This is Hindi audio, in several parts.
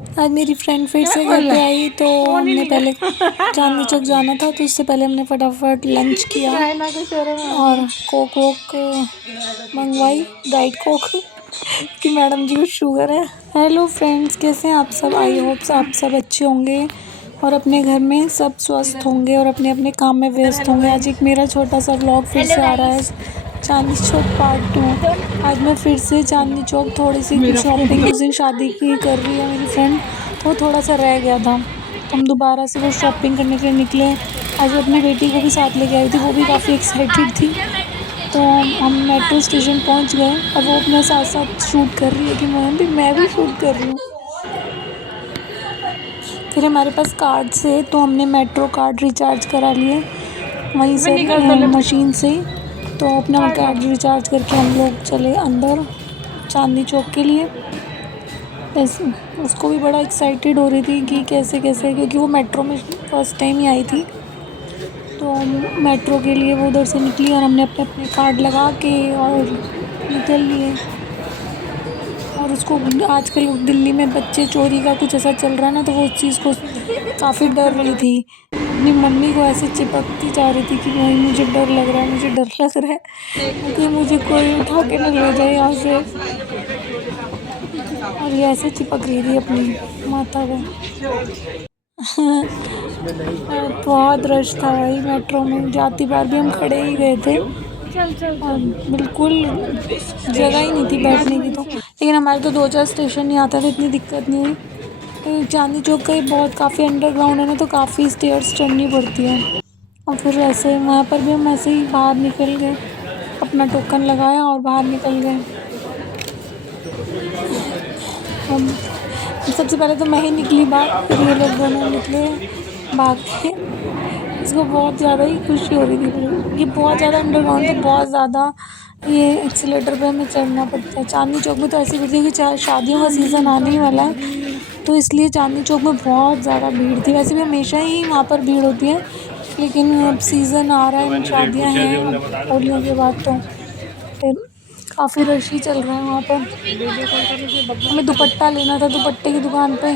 आज मेरी फ्रेंड फिर से घर पे आई तो हमने पहले चांदनी चौक जाना था, तो उससे पहले हमने फटाफट लंच किया और कोक वोक मंगवाई, डाइट कोक कि मैडम जी को शुगर है। हेलो फ्रेंड्स, कैसे हैं आप सब? आई होप्स आप सब अच्छे होंगे और अपने घर में सब स्वस्थ होंगे और अपने अपने काम में व्यस्त होंगे। आज एक मेरा छोटा सा व्लॉग फिर से आ रहा है, चांदनी चौक पार्ट 2। आज मैं फिर से चांदनी चौक थोड़ी सी शॉपिंग, उस दिन शादी की कर रही है मेरी फ्रेंड, तो थोड़ा सा रह गया था, तो हम दोबारा से वो शॉपिंग करने के लिए निकले। आज वो अपनी बेटी को भी साथ लेके आई थी, वो भी काफ़ी एक्साइटेड थी। तो हम मेट्रो स्टेशन पहुंच गए और वो अपने साथ साथ शूट कर रही है कि मैं भी शूट कर रही हूँ। फिर हमारे पास कार्ड से, तो हमने मेट्रो कार्ड रिचार्ज करा लिए वहीं से मशीन से। तो अपना कार्ड रिचार्ज करके हम लोग चले अंदर चांदनी चौक के लिए। ऐसे उसको भी बड़ा एक्साइटेड हो रही थी कि कैसे कैसे, क्योंकि वो मेट्रो में फर्स्ट टाइम ही आई थी। तो मेट्रो के लिए वो उधर से निकली और हमने अपने अपने कार्ड लगा के और निकल लिए। और उसको आजकल दिल्ली में बच्चे चोरी का कुछ ऐसा चल रहा है ना, तो वो उस चीज़ को काफ़ी डर रही थी। अपनी मम्मी को ऐसे चिपकती जा रही थी कि भाई मुझे डर लग रहा है, मुझे डर लग रहा है कि मुझे कोई उठा के न ले जाए यहाँ से। और ये ऐसे चिपक रही थी अपनी माता को। बहुत रश था भाई मेट्रो में, जाती बार भी हम खड़े ही गए थे और बिल्कुल जगह ही नहीं थी बैठने की। तो लेकिन हमारे तो 2-4 स्टेशन ही आता था, इतनी दिक्कत नहीं हुई। चांदनी चौक का बहुत काफ़ी अंडरग्राउंड है ना, तो काफ़ी स्टेयर्स चढ़नी पड़ती है। और फिर ऐसे वहाँ पर भी हम ऐसे ही बाहर निकल गए, अपना टोकन लगाया और बाहर निकल गए। हम सबसे पहले तो मैं ही निकली बाहर, फिर ये लोग दोनों निकले भाग के। इसको बहुत ज़्यादा ही खुशी हो रही थी, ये बहुत ज़्यादा अंडरग्राउंड, तो बहुत ज़्यादा ये एक्सीलेटर पे हमें चढ़ना पड़ता है। चांदनी चौक में तो ऐसी भीड़ थी कि शादियों का सीज़न आने ही वाला है, तो इसलिए चांदनी चौक में बहुत ज़्यादा भीड़ थी। वैसे भी हमेशा ही वहाँ पर भीड़ होती है, लेकिन अब सीज़न आ रहा है, शादियाँ हैं होलियों के बाद, तो फिर काफ़ी रश ही चल रहा है वहाँ पर। हमें दुपट्टा लेना था, दुपट्टे की दुकान पे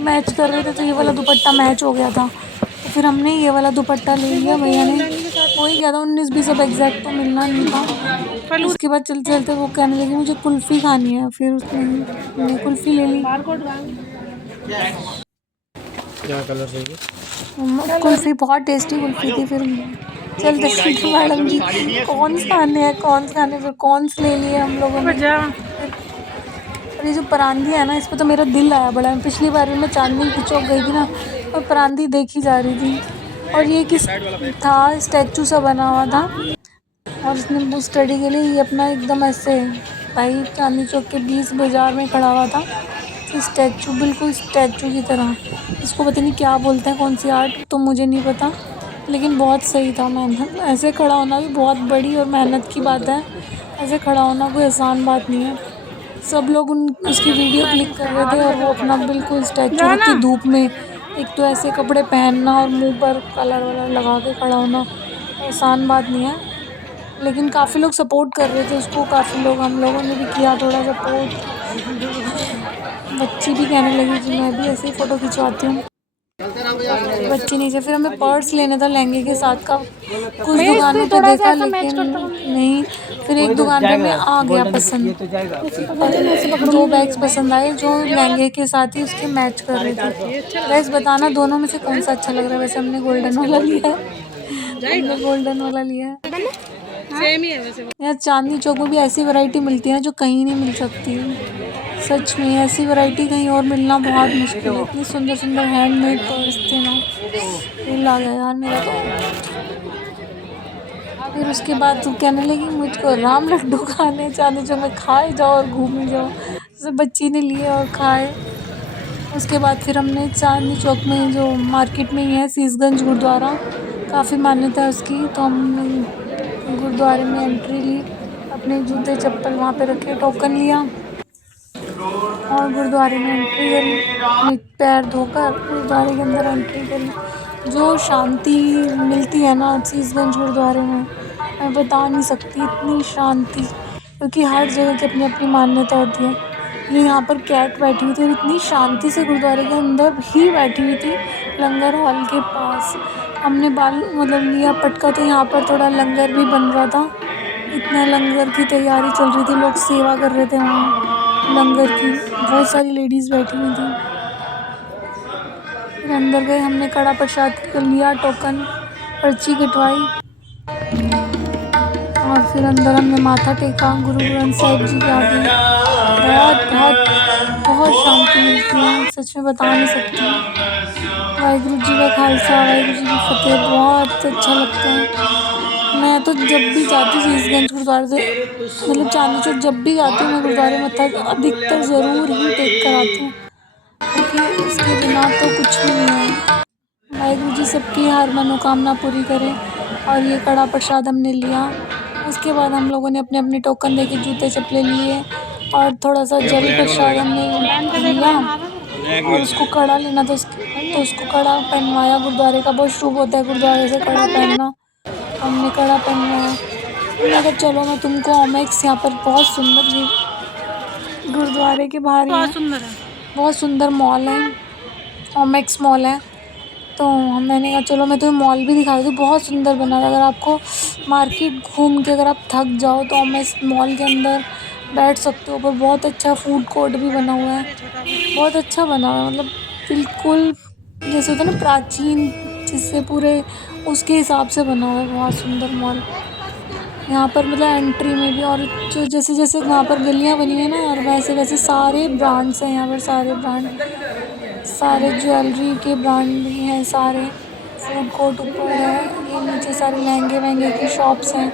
मैच कर रहे थे, तो ये वाला दुपट्टा मैच हो गया था, तो फिर हमने ये वाला दुपट्टा ले लिया। भैया ने वही कहा था 19-20 अब एग्जैक्ट तो मिलना नहीं था। उसके बाद चलते चलते वो कहने लगी मुझे कुल्फ़ी खानी है, फिर उसने कुल्फ़ी ले ली। क्या कलर चाहिए? कुल्फ़ी बहुत टेस्टी कुल्फ़ी थी। फिर चलते चलते मैडम जी कॉर्न्स खाने हैं, कॉर्न्स खाने, फिर कॉर्न्स ले लिए हम लोगों ने। और ये जो परांधी है ना, इस पर तो मेरा दिल आया बड़ा। पिछली बार भी मैं चांदनी चौक गई थी ना, और परांधी देखी जा रही थी, और ये किस था, स्टैचू सा बना हुआ था, और उसने उस स्टडी के लिए ये अपना एकदम ऐसे भाई चांदनी चौक के 20 बाज़ार में खड़ा हुआ था, स्टैचू, बिल्कुल स्टैचू की तरह। इसको पता नहीं क्या बोलते हैं, कौन सी आर्ट, तो मुझे नहीं पता, लेकिन बहुत सही था। मेहनत, ऐसे खड़ा होना भी बहुत बड़ी और मेहनत की बात है, ऐसे खड़ा होना कोई आसान बात नहीं है। सब लोग उसकी वीडियो क्लिक कर रहे थे, और वो अपना बिल्कुल स्टैचू की धूप में, एक तो ऐसे कपड़े पहनना और मुंह पर कलर वलर लगा के खड़ा होना आसान बात नहीं है, लेकिन काफ़ी लोग सपोर्ट कर रहे थे उसको, काफ़ी लोग, हम लोगों ने भी किया थोड़ा सपोर्ट। बच्ची भी कहने लगी कि मैं भी ऐसे ही फ़ोटो खिंचवाती हूँ। बच्ची नीचे, फिर हमें पर्स लेना था लहंगे के साथ का, कुछ दुकानों पे देखा लेकिन नहीं, फिर एक दुकान पे मैं आ गया पसंद, 2 बैग्स पसंद आए जो लहंगे के साथ ही उसके मैच कर रहे थे। वैसे बताना दोनों में से कौन सा अच्छा लग रहा है। वैसे हमने गोल्डन वाला लिया है, हमने गोल्डन वाला लिया है। सेम ही है वैसे। यार चांदनी चौक में भी ऐसी वैरायटी मिलती है जो कहीं नहीं मिल सकती, सच में ऐसी वैरायटी कहीं और मिलना बहुत मुश्किल है। इतनी सुंदर सुंदर हैंडमेड पर्स थे ना, दिल आ गया यार मेरा तो। फिर उसके बाद तू कहने लगी मुझको राम लड्डू खाने, चांदनी चौक में खाए जाओ और घूमे जाओ, सब बच्ची ने लिए और खाए। उसके बाद फिर हमने चांदनी चौक में जो मार्केट में ही है शीशगंज गुरुद्वारा, काफ़ी मान्यता है उसकी, तो हमने गुरुद्वारे में एंट्री ली, अपने जूते चप्पल वहाँ पे रखे, टोकन लिया और गुरुद्वारे में एंट्री करी, अपने पैर धोकर गुरुद्वारे के अंदर एंट्री करी। जो शांति मिलती है ना शीशगंज गुरुद्वारे में, मैं बता नहीं सकती, इतनी शांति, क्योंकि हर जगह की अपनी अपनी मान्यता होती है। ये यहाँ पर कैट बैठी हुई थी और इतनी शांति से गुरुद्वारे के अंदर ही बैठी हुई थी, लंगर हॉल के पास। हमने बाल मतलब लिया पटका, तो यहाँ पर थोड़ा लंगर भी बन रहा था। इतना लंगर की तैयारी चल रही थी, लोग सेवा कर रहे थे वहाँ लंगर की। बहुत सारी लेडीज़ बैठी हुई थी। फिर अंदर गए, हमने कड़ा प्रसाद लिया, टोकन, पर्ची कटवाई और फिर अंदर हमने माथा टेका गुरु ग्रंथ साहिब जी के आगे। बहुत बहुत बहुत शांति मिलती है, सच में बता नहीं सकती। वाहिगुरु जी का खालसा, वाहिगुरु जी की फतेह। बहुत अच्छा लगता है। मैं तो जब भी जाती हूँ शीशगंज गुरुद्वारे से, मतलब चांदनी चौक जब भी जाती हूँ मैं गुरुद्वारे मत्था अधिकतर ज़रूर ही टेक कर आती हूँ, क्योंकि उसके बिना तो कुछ भी नहीं है। वाहिगुरु जी सबकी हर मनोकामना पूरी करें। और ये कड़ा प्रसाद हमने लिया। उसके बाद हम लोगों ने अपने अपने टोकन देके जूते चप्पलें लिए और थोड़ा सा जल प्रसाद हमने लिया और उसको कड़ा लेना था, तो उसको कड़ा पहनवाया। गुरुद्वारे का बहुत शुभ होता है गुरुद्वारे से कड़ा पहनना। हमने कड़ा पहनवाया। मैं कहा चलो मैं तुमको ओमेक्स, यहाँ पर बहुत सुंदर, ये गुरुद्वारे के बाहर ही है, बहुत सुंदर मॉल है, ओमेक्स मॉल है। तो मैंने कहा चलो मैं तुम्हें मॉल भी दिखा देती हूँ, बहुत सुंदर बना है। अगर आपको मार्केट घूम के अगर आप थक जाओ तो ओमेक्स मॉल के अंदर बैठ सकते हो। ऊपर बहुत अच्छा फूड कोर्ट भी बना हुआ है, बहुत अच्छा बना हुआ है, मतलब बिल्कुल जैसे होता है ना प्राचीन, जिससे पूरे उसके हिसाब से बना हुआ है। बहुत सुंदर मॉल यहाँ पर, मतलब एंट्री में भी, और जो जैसे जैसे वहाँ पर गलियाँ बनी है ना, और वैसे वैसे सारे ब्रांड्स हैं यहाँ पर, सारे ब्रांड, सारे ज्वेलरी के ब्रांड भी हैं, सारे फूड कोर्ट ऊपर है। ये नीचे सारे लहंगे वहंगे की शॉप्स हैं,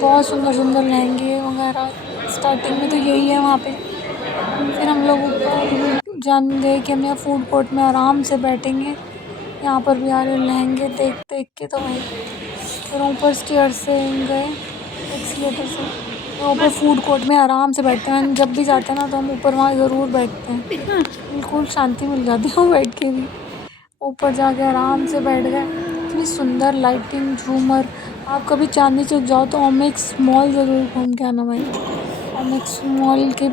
बहुत सुंदर सुंदर लहंगे वगैरह। स्टार्टिंग में तो यही है वहाँ पे। फिर हम लोग ऊपर जान गए कि हम यहाँ फूड कोर्ट में आराम से बैठेंगे। यहाँ पर भी आ रहे लहंगे देख देख के तो भाई। फिर ऊपर स्टेयर से गए, एक्सीलेटर से, तो ऊपर फूड कोर्ट में आराम से बैठते हैं। जब भी जाते हैं ना तो हम ऊपर वहाँ ज़रूर बैठते हैं, बिल्कुल शांति मिल जाती है बैठ के भी। ऊपर जाके आराम से बैठ गए। इतनी सुंदर लाइटिंग, झूमर। आप कभी चांदनी चौक जाओ तो ओमेक्स मॉल ज़रूर घूम के आना भाई, ओमेक्स मॉल के।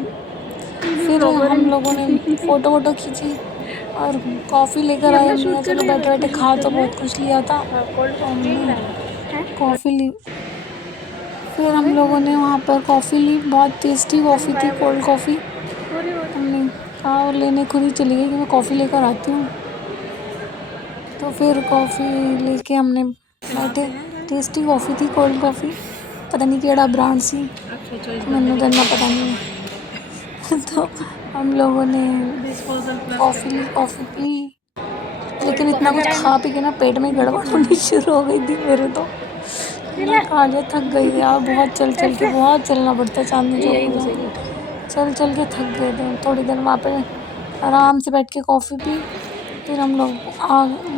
फिर हम लोगों ने फ़ोटो वोटो खींची और कॉफ़ी लेकर आए। हमने चलो बैठे बैठे खा तो बहुत कुछ लिया था, तो हमने कॉफ़ी ली। फिर हम लोगों ने वहाँ पर कॉफ़ी ली, बहुत टेस्टी कॉफ़ी थी, कोल्ड कॉफ़ी। हमने कहा और लेने खुद ही चली गई कि मैं कॉफ़ी लेकर आती हूँ। तो फिर कॉफ़ी लेके हमने बैठे, टेस्टी कॉफ़ी थी, कोल्ड कॉफ़ी, पता नहीं केड़ा ब्रांड सी, मैंने तो इतना पता नहीं है। तो हम लोगों ने कॉफ़ी पी, लेकिन इतना कुछ खा पी के ना पेट में गड़बड़ होनी शुरू हो गई थी मेरे तो। मैं खा लिया, थक गई यार, बहुत चल चल के, बहुत चलना पड़ता है चांदनी चौक, चल चल के थक गए थे। थोड़ी देर वहाँ पे आराम से बैठ के कॉफ़ी पी। फिर हम लोग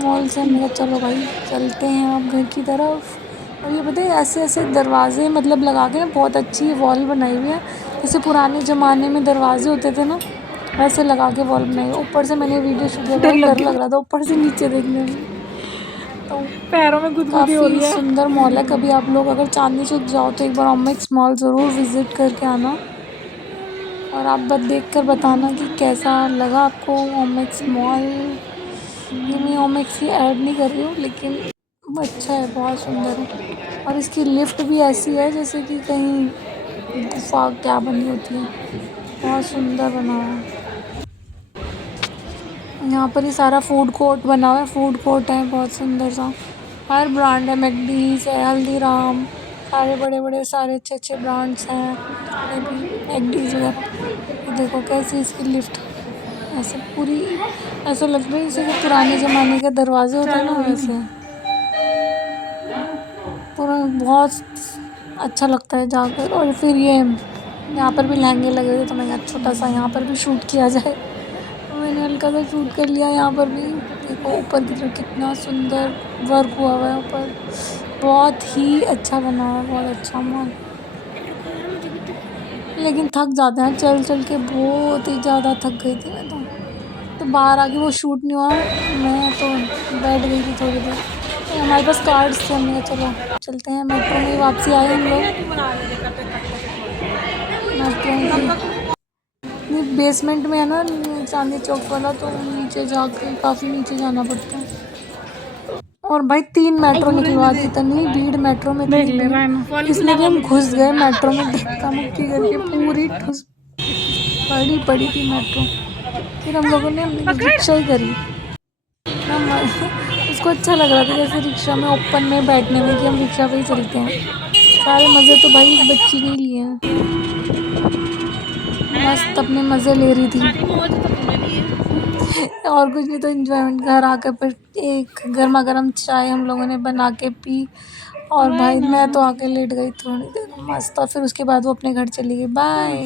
मॉल से हमने कहा चलो भाई चलते हैं अब घर की तरफ। और ये बताइए ऐसे ऐसे दरवाजे मतलब लगा के ना, बहुत अच्छी वॉल बनाई हुई है, जैसे पुराने ज़माने में दरवाजे होते थे ना, वैसे लगा के वॉल बनाई हुई। ऊपर से मैंने वीडियो शूट किया, डर लग रहा था ऊपर से नीचे देखने में। तो पैरों में गुदगुदी हो रही है। सुंदर मॉल है, कभी आप लोग अगर चांदनी चौक जाओ तो एक बार ओमेक्स मॉल ज़रूर विज़िट करके आना। और आप बस देख कर बताना कि कैसा लगा आपको ओमेक्स मॉल। ये मैं ओमेक्स की ऐड नहीं कर रही हूँ, लेकिन अच्छा है, बहुत सुंदर है। और इसकी लिफ्ट भी ऐसी है जैसे कि कहीं गुफा क्या बनी होती है, बहुत सुंदर बना हुआ है। यहाँ पर ही सारा फूड कोर्ट बना हुआ है, फूड कोर्ट है बहुत सुंदर सा, हर ब्रांड है, मैकडीज है, हल्दीराम, सारे बड़े बड़े सारे अच्छे अच्छे ब्रांड्स हैं, मैकडीज वगैरह। ये देखो कैसी इसकी लिफ्ट, ऐसे पूरी ऐसा लग रहा है जैसे कि पुराने ज़माने के दरवाजे होते हैं ना, वैसे पूरा बहुत अच्छा लगता है जाकर। और फिर ये यहाँ पर भी लहंगे लगे हुए, तो मैं छोटा सा यहाँ पर भी शूट किया जाए, तो मैंने हल्का सा शूट कर लिया यहाँ पर भी। देखो ऊपर की तरफ कितना सुंदर वर्क हुआ हुआ है ऊपर, बहुत ही अच्छा बना हुआ है, बहुत अच्छा मॉल। लेकिन थक जाते हैं चल चल के, बहुत ही ज़्यादा थक गई थी मैं तो बाहर आके वो शूट नहीं हुआ, मैं तो बैठ गई थी थोड़ी देर। तो हमारे पास कार्ड्स थे, हमने कहा चलो चलते हैं। मेट्रो में ही वापसी आए हम लोग, मेट्रो में बेसमेंट में है ना चांदनी चौक वाला, तो नीचे जाके काफ़ी नीचे जाना पड़ता है। और भाई 3 मेट्रो निकलवा दी, इतनी भीड़ मेट्रो में, इतनी भीड़, इसलिए भी हम घुस गए मेट्रो में धक्का मुक्की करके, पूरी ठुस पड़ी पड़ी थी मेट्रो। फिर हम लोगों ने रिक्शा ही करी। हम उसको अच्छा लग रहा था जैसे रिक्शा में ओपन में बैठने में, कि हम रिक्शा पे ही चलते हैं। सारे मज़े तो भाई इस बच्ची ने लिए हैं, मस्त अपने मज़े ले रही थी। और कुछ नहीं तो एंजॉयमेंट, घर आकर फिर एक गर्मा गर्म चाय हम लोगों ने बना के पी। और भाई मैं तो आके लेट गई थोड़ी देर मस्त, और फिर उसके बाद वो अपने घर चली गई। बाय।